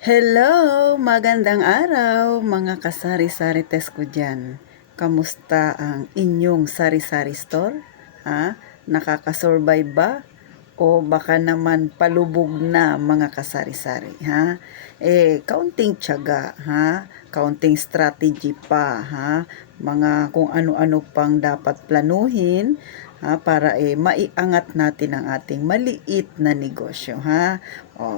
Hello! Magandang araw mga kasari-sari test ko dyan. Kamusta ang inyong sari-sari store? Ha? Nakakasurvive ba? O baka naman palubog na mga kasari-sari, ha? Kaunting tiyaga, ha? Kaunting strategy pa, ha? Mga kung ano-ano pang dapat planuhin, ha? Para maiangat natin ang ating maliit na negosyo, ha?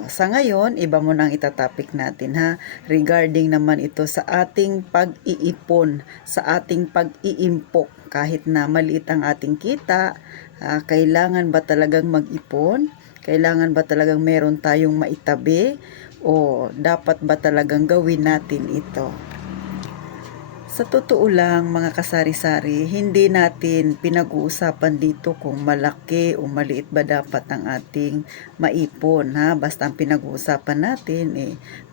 Sa ngayon, iba mo nang itatapik natin, ha? Regarding naman ito sa ating pag-iipon, sa ating pag-iimpok, kahit na maliit ang ating kita, kailangan ba talagang mag-ipon? Kailangan ba talagang meron tayong maitabi? O dapat ba talagang gawin natin ito? Sa totoo lang mga kasari-sari, hindi natin pinag-uusapan dito kung malaki o maliit ba dapat ang ating maipon, ha. Basta ang pinag-uusapan natin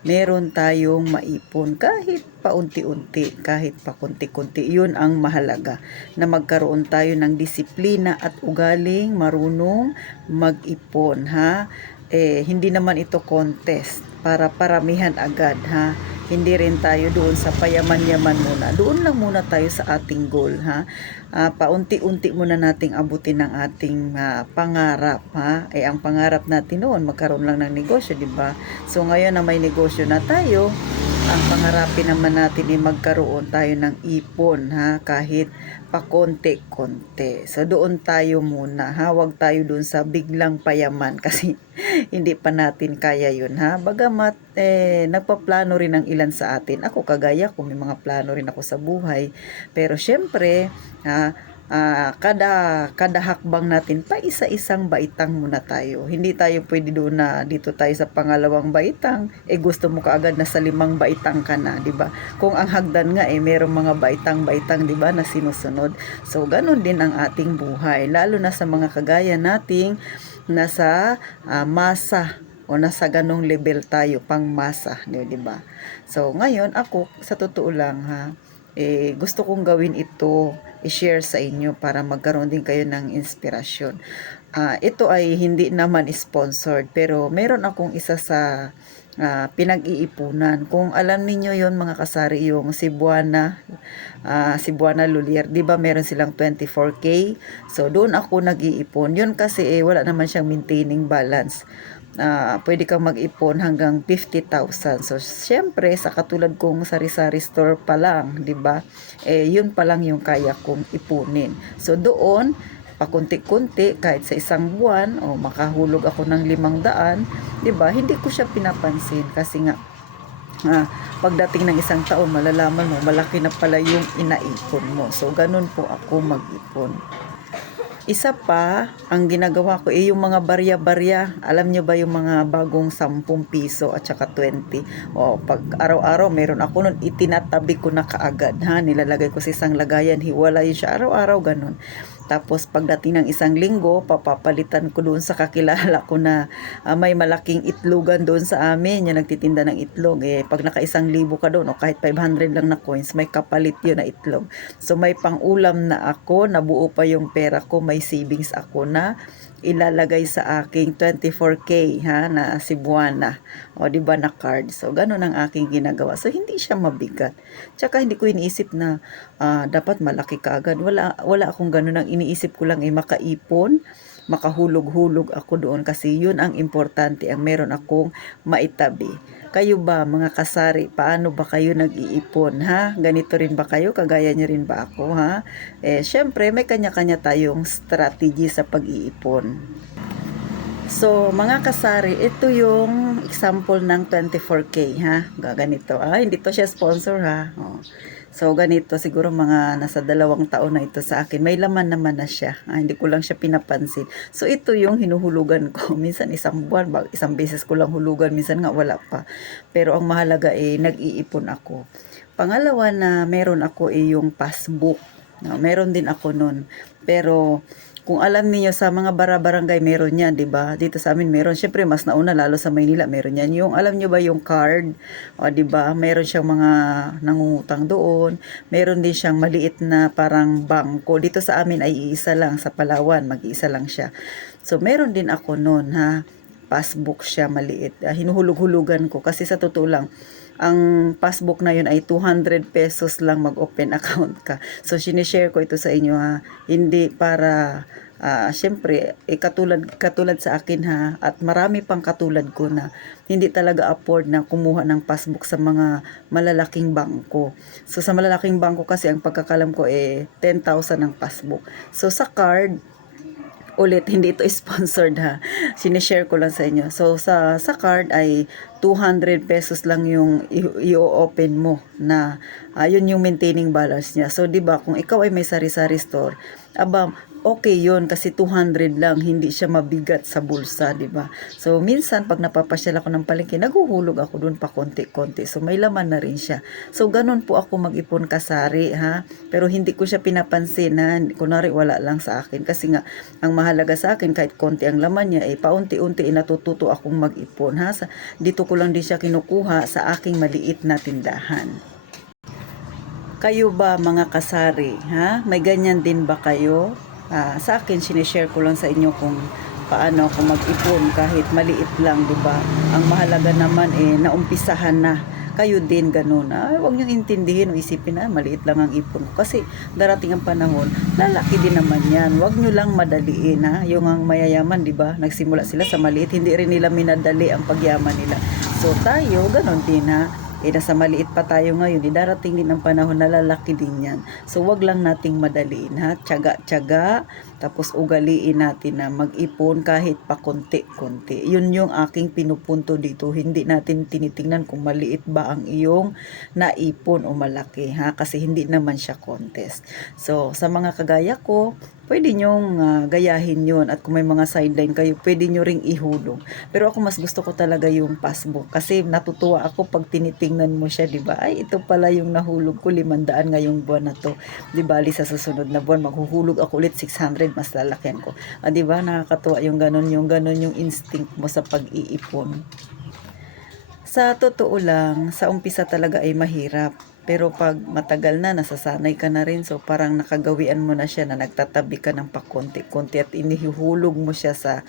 meron tayong maipon kahit paunti-unti, kahit pakunti-kunti. 'Yun ang mahalaga, na magkaroon tayo ng disiplina at ugaling marunong mag-ipon, ha. Hindi naman ito contest para paramihan agad, ha. Hindi rin tayo doon sa payaman-yaman muna. Doon lang muna tayo sa ating goal, ha. Paunti-unti muna nating abutin ang ating pangarap, ha. Ang pangarap natin noon magkaroon lang ng negosyo, 'di ba? So ngayon na may negosyo na tayo, ang pangarapin naman natin ay magkaroon tayo ng ipon, ha, kahit pakonti-konti. So doon tayo muna, ha. Huwag tayo doon sa biglang payaman kasi hindi pa natin kaya 'yun, ha. Bagamat nagpaplano rin ang ilan sa atin. Ako kagaya ko, may mga plano rin ako sa buhay. Pero syempre, ha, kada hakbang natin pa isa-isang baitang muna tayo. Hindi tayo pwede doon na dito tayo sa pangalawang baitang, gusto mo kaagad na sa limang baitang ka na, 'di ba? Kung ang hagdan nga merong mga baitang-baitang, 'di ba, na sinusunod. So ganun din ang ating buhay, lalo na sa mga kagaya nating nasa masa o nasa ganong level tayo pang masa, 'di ba? So ngayon ako sa totoo lang, ha, gusto kong gawin ito, i-share sa inyo para magkaroon din kayo ng inspirasyon. Ito ay hindi naman sponsored, pero meron akong isa sa pinag-iipunan. Kung alam niyo yon mga kasari, yung Cebuana Lulier, 'di ba meron silang 24K? So doon ako nag-iipon. Yun kasi wala naman siyang maintaining balance. Pwede kang mag-ipon hanggang 50,000. So syempre sa katulad kong sari-sari store pa lang, 'di ba? Yun pa lang yung kaya kong ipunin. So doon pakunti-kunti kahit sa isang buwan o makahulog ako ng 500, 'di ba? Hindi ko siya pinapansin kasi nga pagdating ng isang taon malalaman mo malaki na pala yung inaipon mo. So ganun po ako mag-ipon. Isa pa, ang ginagawa ko yung mga barya-barya. Alam nyo ba yung mga bagong 10 piso at saka 20? Pag araw-araw, meron ako nun, itinatabi ko na kaagad, ha? Nilalagay ko sa isang lagayan, hiwalay siya araw-araw, ganun. Tapos pagdating ng isang linggo, papapalitan ko doon sa kakilala ko na may malaking itlogan doon sa amin, yung nagtitinda ng itlog. Pag naka 1,000 ka doon, o kahit 500 lang na coins, may kapalit yun na itlog. So may pang-ulam na ako, nabuo pa yung pera ko, may savings ako na ilalagay sa aking 24K, ha, na Cebuana, o di ba, na card. So ganun ang aking ginagawa. So hindi siya mabigat. Tsaka hindi ko iniisip na dapat malaki kaagad. Wala akong ganun. Ang iniisip ko lang ay makaipon, makahulog-hulog ako doon kasi yun ang importante, ang meron akong maitabi. Kayo ba mga kasari, paano ba kayo nag-iipon, ha? Ganito rin ba kayo? Kagaya nyo rin ba ako, ha? Syempre may kanya-kanya tayong strategy sa pag-iipon. So, mga kasari, ito yung example ng 24K, ha? Ganito. Hindi to siya sponsor, ha? So, ganito. Siguro mga nasa 2 taon na ito sa akin. May laman naman na siya. Hindi ko lang siya pinapansin. So, ito yung hinuhulugan ko. Minsan isang buwan, isang beses ko lang hulugan. Minsan nga wala pa. Pero ang mahalaga nag-iipon ako. Pangalawa na meron ako yung passbook. Meron din ako nun. Pero kung alam niyo sa mga barangay meron yan, 'di ba? Dito sa amin meron. Syempre mas nauna lalo sa Maynila meron yan. Yung alam niyo ba yung card? 'Di ba? Meron siyang mga nangungutang doon. Meron din siyang maliit na parang bangko. Dito sa amin ay iisa lang sa Palawan, mag-iisa lang siya. So meron din ako noon, ha. passbook siya maliit. Hinuhulog-hulugan ko kasi sa totoo lang, ang passbook na yun ay 200 pesos lang mag-open account ka. So, sinishare ko ito sa inyo ha. Hindi para, syempre, katulad sa akin ha, at marami pang katulad ko na hindi talaga afford na kumuha ng passbook sa mga malalaking bangko. So, sa malalaking bangko kasi, ang pagkakalam ko 10,000 ang passbook. So, sa card, ulit, hindi ito sponsored ha. Sinishare ko lang sa inyo. So, sa card ay 200 pesos lang yung i-open mo na yun yung maintaining balance niya. So, 'di ba, kung ikaw ay may sari-sari store, aba, okay yun kasi 200 lang, hindi siya mabigat sa bulsa, 'di ba? So, minsan pag napapasyal ako ng palengke, naghuhulog ako doon pa konti-konti. So, may laman na rin siya. So, ganun po ako mag-ipon kasari, ha? Pero hindi ko siya pinapansin, ha? Kunwari, wala lang sa akin. Kasi nga, ang mahalaga sa akin, kahit konti ang laman niya, paunti-unti natututo akong mag-ipon, ha? Dito ko lang din siya kinukuha sa aking maliit na tindahan. Kayo ba mga kasari, ha? May ganyan din ba kayo? Sa akin, sinishare ko lang sa inyo kung paano ako mag-ipon kahit maliit lang, di ba? Ang mahalaga naman naumpisahan na. Kayo din ganun. Huwag nyo intindihin o isipin na maliit lang ang ipon ko. Kasi darating ang panahon, lalaki din naman yan. Huwag nyo lang madaliin, ha? Yung ang mayayaman, di ba? Nagsimula sila sa maliit, hindi rin nila minadali ang pagyaman nila. So tayo, ganun din, ha? Nasa maliit pa tayo ngayon, darating din ang panahon na lalaki din yan. So, wag lang nating madaliin, ha? Tiyaga-tiyaga, tapos ugaliin natin na mag-ipon kahit pa konti-konti. Yun yung aking pinupunto dito. Hindi natin tinitingnan kung maliit ba ang iyong naipon o malaki, ha? Kasi hindi naman siya contest. So, sa mga kagaya ko, pwede nyong gayahin yun. At kung may mga sideline kayo, pwede nyo ring ihulog. Pero ako mas gusto ko talaga yung passbook. Kasi natutuwa ako pag tinitingnan mo siya, di ba? Ay, ito pala yung nahulog ko, 500 ngayong buwan na to. Di ba, sa susunod na buwan, maghuhulog ako ulit 600, mas lalakyan ko. Di ba, nakakatuwa yung ganun yung instinct mo sa pag-iipon. Sa totoo lang, sa umpisa talaga ay mahirap. Pero pag matagal na, nasasanay ka na rin. So, parang nakagawian mo na siya na nagtatabi ka ng pakonti-konti at inihulog mo siya sa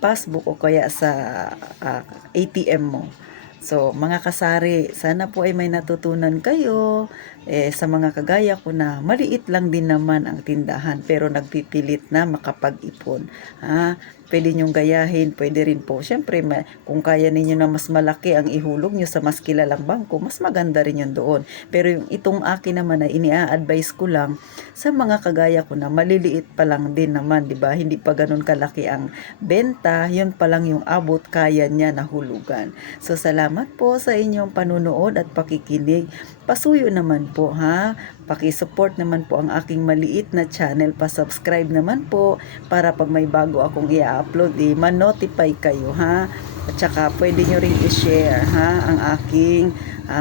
passbook o kaya sa ATM mo. So, mga kasari, sana po ay may natutunan kayo sa mga kagaya ko na maliit lang din naman ang tindahan pero nagpipilit na makapag-ipon. Pwede nyong gayahin, pwede rin po. Siyempre, kung kaya ninyo na mas malaki ang ihulog nyo sa mas kilalang bangko, mas maganda rin yun doon. Pero yung itong akin naman ay ini-advise ko lang sa mga kagaya ko na maliliit pa lang din naman, di ba? Hindi pa ganun kalaki ang benta, yun pa lang yung abot, kaya niya na hulugan. So, salamat po sa inyong panunood at pakikinig. Pasuyo naman po, ha? Paki-support naman po ang aking maliit na channel. Pa-subscribe naman po para pag may bago akong i-upload, ma-notify kayo, ha? At saka pwede nyo ring i-share, ha, ang aking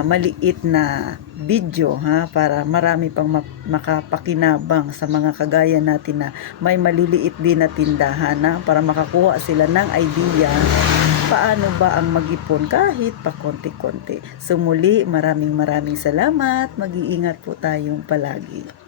maliit na video, ha, para marami pang makapakinabang sa mga kagaya natin na may maliliit din na tindahan, ha, para makakuha sila ng idea paano ba ang mag-ipon kahit pa konti-konti. So muli, maraming salamat. Mag-iingat po tayong palagi.